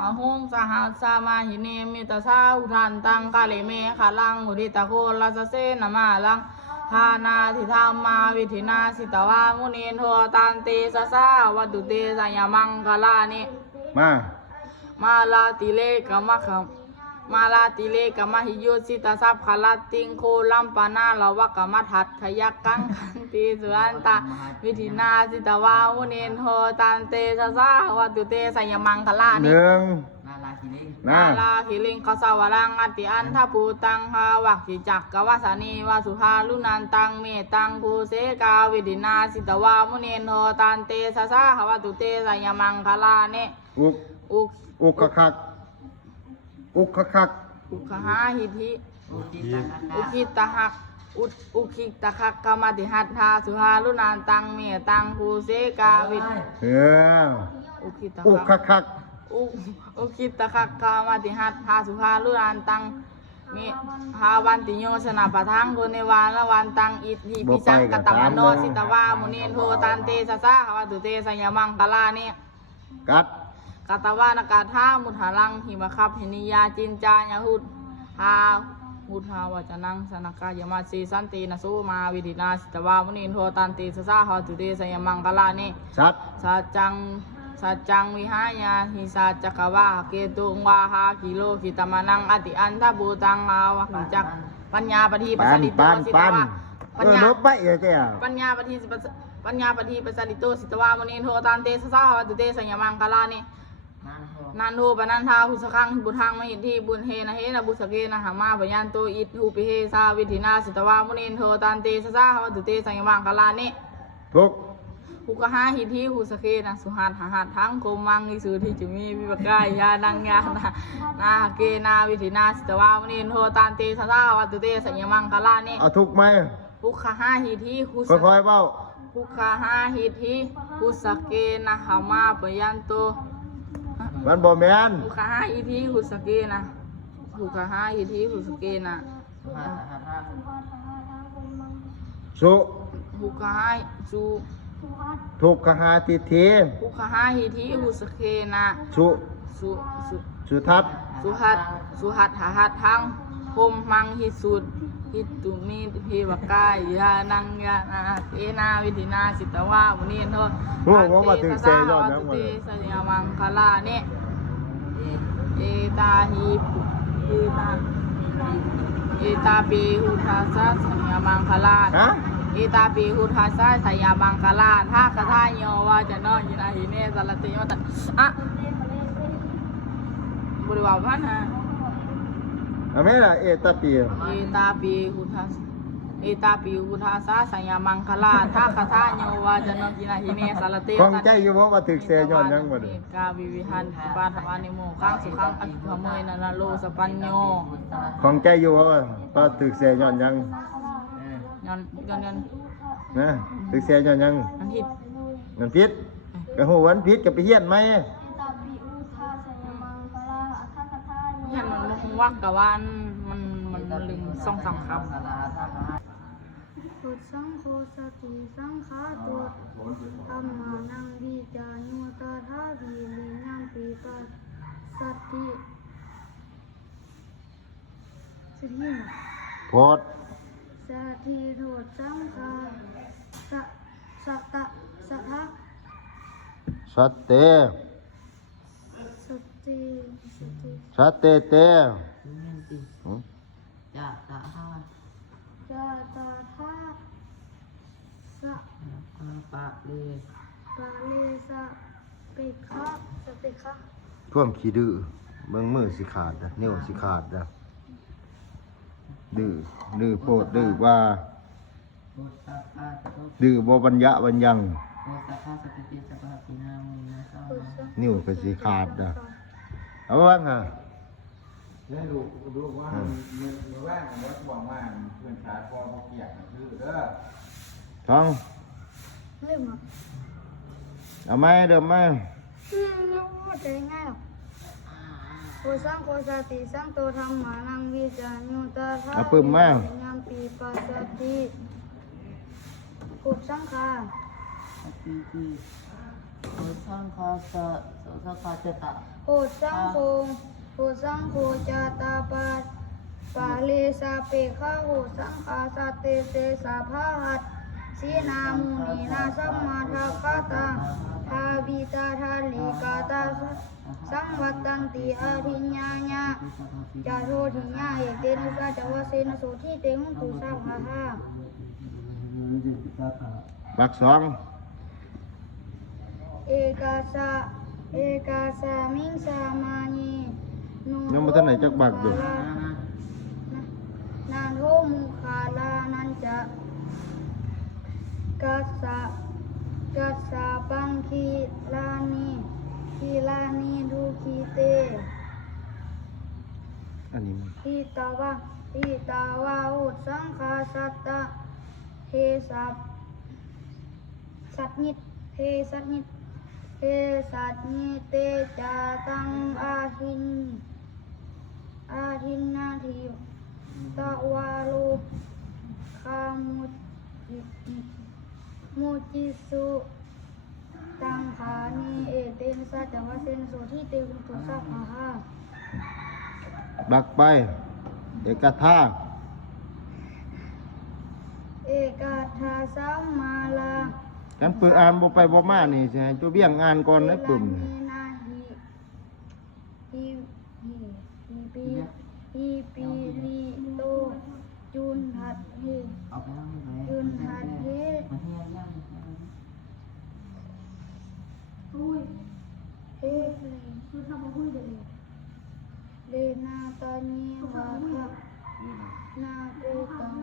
อาหงสหัสสามาหิเนมิตาสาอุทันตังกาเลเมฆาลังอุดิตาโคลัสเสนามาลังหานาทิธรรมาวิธินาสิตวามุนีโทตันเตสสาวัตุเตสัญญมังคลานิมาลาติเลกมะขมมาลาติเลกมะหิยุสิตาสัพขลัตติงโคลัมปนาลวะกมัทัตขยักกังคันติสุอันตาวิธินาสิตวามุนีโทตันเตสสาวัตุเตสัญญมังคลานินาลาคิลิงกสาวรังอติอันทภูตังหาวักขิจักกวาสานีวาสุภาลุนันตังเมตังภูเสกาวิดินาสิตวามุนีโนตันเตสสาหวตุเตสัญญมังคลาเนอุกขหาหิธิอุคิตหักอุคิตหักกามติหัตถาสุภาลุนันตังเมตังภูเสกาวิดอุคิตหักอุคิตคักกามาติหัตถาสุภาลุรันตังมิหาวันติโยสนาปะทังโกเนวาละวันตังอิทิปิสังกตมโนสิตวามุนีโทตันเตสสะหวตุเตสัญญมังคลาเนกัตวานากาธามุทาลังหิมะคับหินิยาจินจายหุดหาหุดหาวจนังสนากายมาสีสันตินสุมาวิดินาสิตวามุนีโทตันเตสสะหวตุเตสัญญมังคลาเนสัจจังวิหายาหิสัจจกวาเกตุงวาหากิโลกิตมานังอติอันทบูตังอาวหิจักปัญญาปฏิปัสสติโตสิตวาปัญญาปฏิปัสสติโตสิตวามณีโทตันเตสสาหวตุเตสัญญมังคลานินันโทปนันทาหุสคังบุทังมหิทธิบุญเฮนะเฮนะบุสเกนะหามาปยันโตอิทหุปิเฮสาวิธินาสิตวามณีโทตันเตสสาหวตุเตสัญญมังคลานิภูกหาหิทีหูสเคนะสุหัสหัสทั้งโคมังนิสุทิจุมีวิปกายาดังยานาเกนาวิธินาสิตวามณีโทตันเตสสาหวตุเตสัญญมังคลานิทุกไหมภูกหาหิทีหูสค่อยๆเบ้าภูกหาหิทีหูสเคนะหามาปยันโตมันบ่แม่นภูกหาหิทีหูสเคนะภูกหาหิทีหูสเคนะสุภูกหาสุทุกขหาติเทภูกหาหิทีหูสเคนะสุทัศสุหัตหหัตทั้งพมมังหิสุดหิตุมีเพวกายยานังยานาเอนาวิธินาสิตวามุนีโทตันเตสสาหวตุเตสัญญมังคลาเนเอตาหิเอตาปีหุทัสสะสัญญมังคลาเอตาปีหุทัสสะสัญญมังคลาถ้าคาถาโยวาจะนอนอยู่ในหิเนสลติมัตอะบริวารพันนะไม่ล่ะเอตาปีหุทัสเอตาปีหุทัสสะสัญญมังคลาถ้าคาถาโยวาจะนอนอยู่ในหิเนสลติของใจอยู่ว่าถึกเสยย้อนยังบ่ได้กาวิวิหันปาธวานิโมกังสุขังอภิขโมยนาโลสปัญโยของใจอยู่ว่าถึกเสยย้อนยังนะถึกเสยย้อนยังมันผิดก็ฮู้วันผิดก็ไปเฮียนไหมเฮียนมันวักกะวันมันลืม2-3คำพุทธังโฆสติสังฆาตุธัมมานังวิจานุตถาวิลิยังปิปัสสัตติสิหินโพธสัตถิโทสังฆาสัตตะสัทธะสัตเตเตจะตะหาสะปะเลสะเปคะสเปคะท่วมขี้ดื้อเบิ่งมือสิขาดนะนิ้วสิขาดนะดื้อโพดดื้อว่าดื้อบ่บรรยะบรรยังนิ้วก็สิขาดนะเอาบ้างอ่ะได้ดูว่ามีแว่นวัดหวังว่าเพื่อนชาพอเกียรติคือเด้อท้องเอาไหมเดิมไหมจะง่ายโคสังโฆสติสังโตธรรมานังวิจานุตถายังปีปัสสัตติภุสังฆา สังฆาสะสังฆาเจตะ โหสังโฆโหสังโฆจาตาปาเลสาเปฆาโหสังฆาสเตเสสาภาหัตสีนามุนีนาสัมมาทาคาตาทาบิตาทาลิกาตาสังวัตตันติอาทิญญาญาจาโททิญญาเอเตนะสะจวะเสนะโสทิเตหุตุสาภาหา บักสอง เอกาสามิงสามานีโน ยังบ่ทันไหนจักบักอยู่ นานโทมุคาลานันจะกัสสะปังคีลานีดูคีเต อันนี้ ทิตาวาอุดสังคาสัตตะเทสัตนิเตจาตังอาทินนาทิตะวาโลคามุจิสุตังขานีเอเตนสัจวะเซนโสทิเตหุตุสัพพะหา บักไป เอกทา เอกาทาสัมมาลา กันเปิดอ่านบ่ไปบ่มานี่สิให้ตัวเบี้ยงอ่านก่อนนะปึ่ม นาฮิปีลิโตจุนหัดเฮ เอาไปแล้วไหม จุนหัดเฮ มันเฮียยัง เฮเลนาตานีวาภะนาเกตัง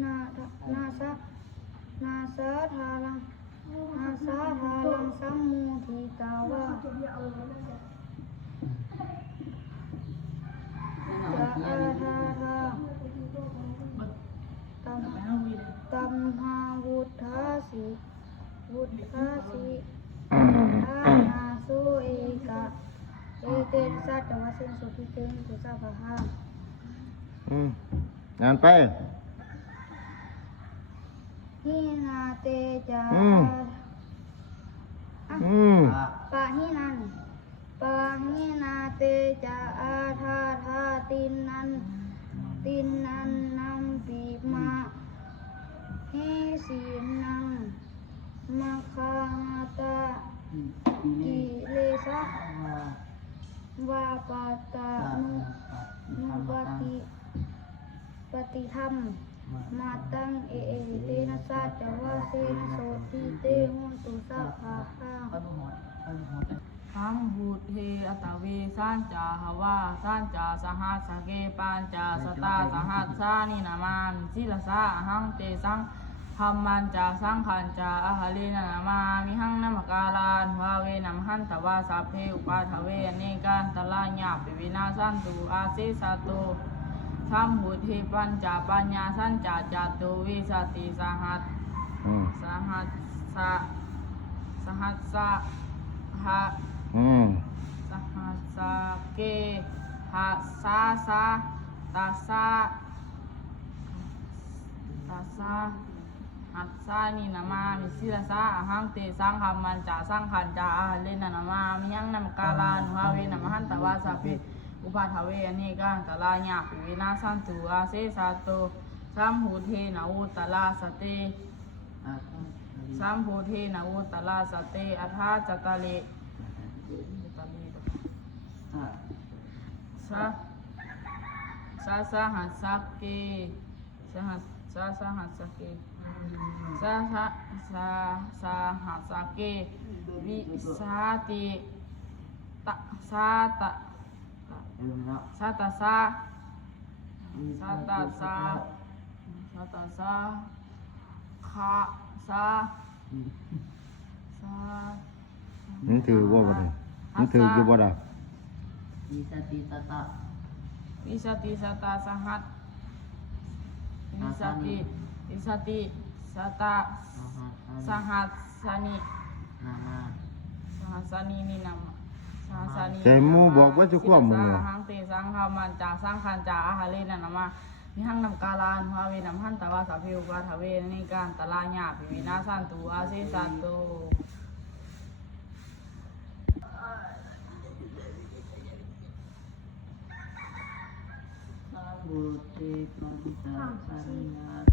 นาสาทาลังสัมมูทิตาวาจะอาทาทาตัมหาวุฒาสิอานาสุเอกะเอเตสัจวะเซนสุทิเตนกุสัพพะหา งานไป หินาเตจา ปะหินาเตจาอาทาทาตินนันนัมปีมาเฮสีนังมาคาตากิเลสะวาปาตานุปฏิธรรมมาตังเอเตนะสัจวะเสนะโสติเตหุนตุสัพพะหา ทังหูเทอัตเวสันจาหวาสันจาสหัสสเกปัญจาสตาสหัสสานินามันศิลสาหังเตสังธรรมันจาสังขันจาอาหาเลนะนามามิหังนามกาลานวาเวนัมหันตวาสัพเพอุปาทเวอเนกันตลาญาปิวินาสันตุอาเสสะโตทัมหูเทปัญจาปัญญาสันจาจาตุวิสติสหัสสหัสสะสหัสสะหะสหัสสะเกหะสาสะตัสสะหัสสะนินามามิศิลสะอหังเตสังคัมมันจาสังขันจาอาหาเลนะนามามิยังนามกาลานุภาเวนะมหันตวาสัพเพอุปาทเวอเนกังตลาญาปิวินาสันตุอาเสสะโตสัมหูเทนะอุตตลาสเตสัมหูเทนะอุตตลาสเตอัฏฐาจตเลสหัสสะเกสหัสสะเกสหัสสะเกวิสาติตะสาตะสาตะสาสาตะสาสาตะสาขะสาสา มันถือว่าบ่ได้มันถืออยู่บ่ได้ วิสติสตาสหัสวิสติสตาสหัสสานิสหัสสานินินามสหัสสานิ ใจหมู่บอกว่าจะควบหมู่ หังเตสังฆามันจาสังขันจาอาหาเลนะนามา พิหังนำกาลานหัวเวนัมหันตวาสาพิวปาทเวนิการตลาญาภิวินาสันตุอาเซสันโตบุติปัญจสัญญา